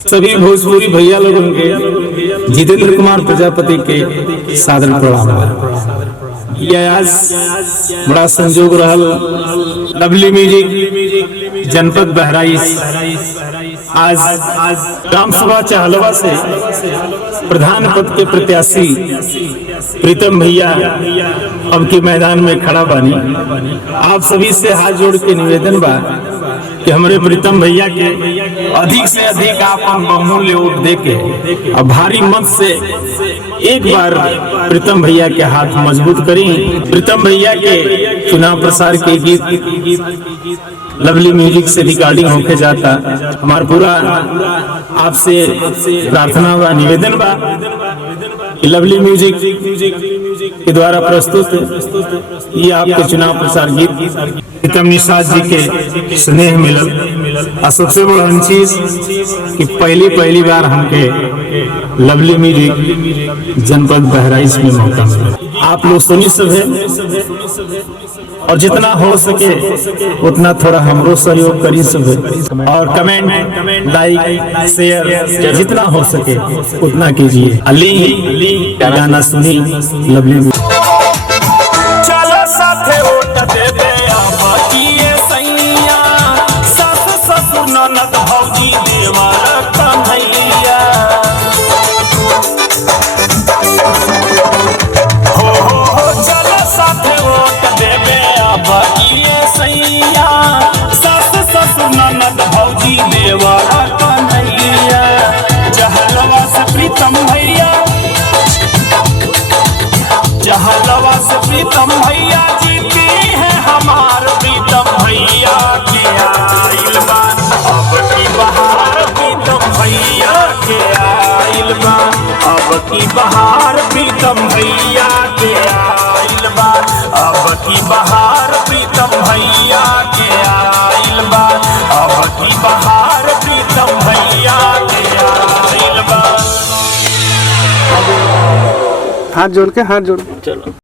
सभी भोजपुरी भैया लोगों के जितेंद्र कुमार प्रजापति के सादर प्रणाम है। यह आज बड़ा संजोग रहल लवली म्यूजिक जनपद बहराइच आज ग्राम सभा चाहलवा से प्रधान पद के प्रत्याशी प्रीतम भैया अब के मैदान में खड़ा बानी। आप सभी से हाथ जोड़ के निवेदन बा कि हमारे प्रीतम भैया के अधिक से अधिक आप बहुमूल्य वोट देके और भारी मत से एक बार प्रीतम भैया के हाथ मजबूत करी। प्रीतम भैया के चुनाव प्रसार के गीत लवली म्यूजिक से रिकॉर्डिंग होके जाता। हमारा पूरा आपसे प्रार्थना व निवेदन बा कि लवली म्यूजिक के द्वारा प्रस्तुत ये आपके चुनाव प्रसार गीत प्रीतम निषाद जी के स्नेह मिलल। और सबसे बड़ा चीज कि पहली बार हमके लवली म्यूजिक जनपद बहराइच में मौका मिला। आप लोग सुनी सब है और जितना हो सके उतना थोड़ा हमरो सहयोग करी सब और कमेंट लाइक शेयर जितना हो सके उतना कीजिए। अली गाना सुनी लवली म्यूजिक। चलो साथे वोट देबे आबादिए सैया सास ससुर ननद भौजी देवर कन्हैया हो चलो साथे वोट देबे आबादिए सैया सास ससुर ननद भौजी देवर कन्हैया जहलवा से प्रीतम भैया जहलवा से प्रीतम भैया जीती है हमार प्रीतम भैया के आइल बा अब की बहार प्रीतम भैया के आइल बा अब की बहार प्रीतम भैया के आइल बा अब की बहार प्रीतम भैया के आइल बा अब की बहार प्रीतम भैया के आइल बा। हाथ जोड़ के चलो।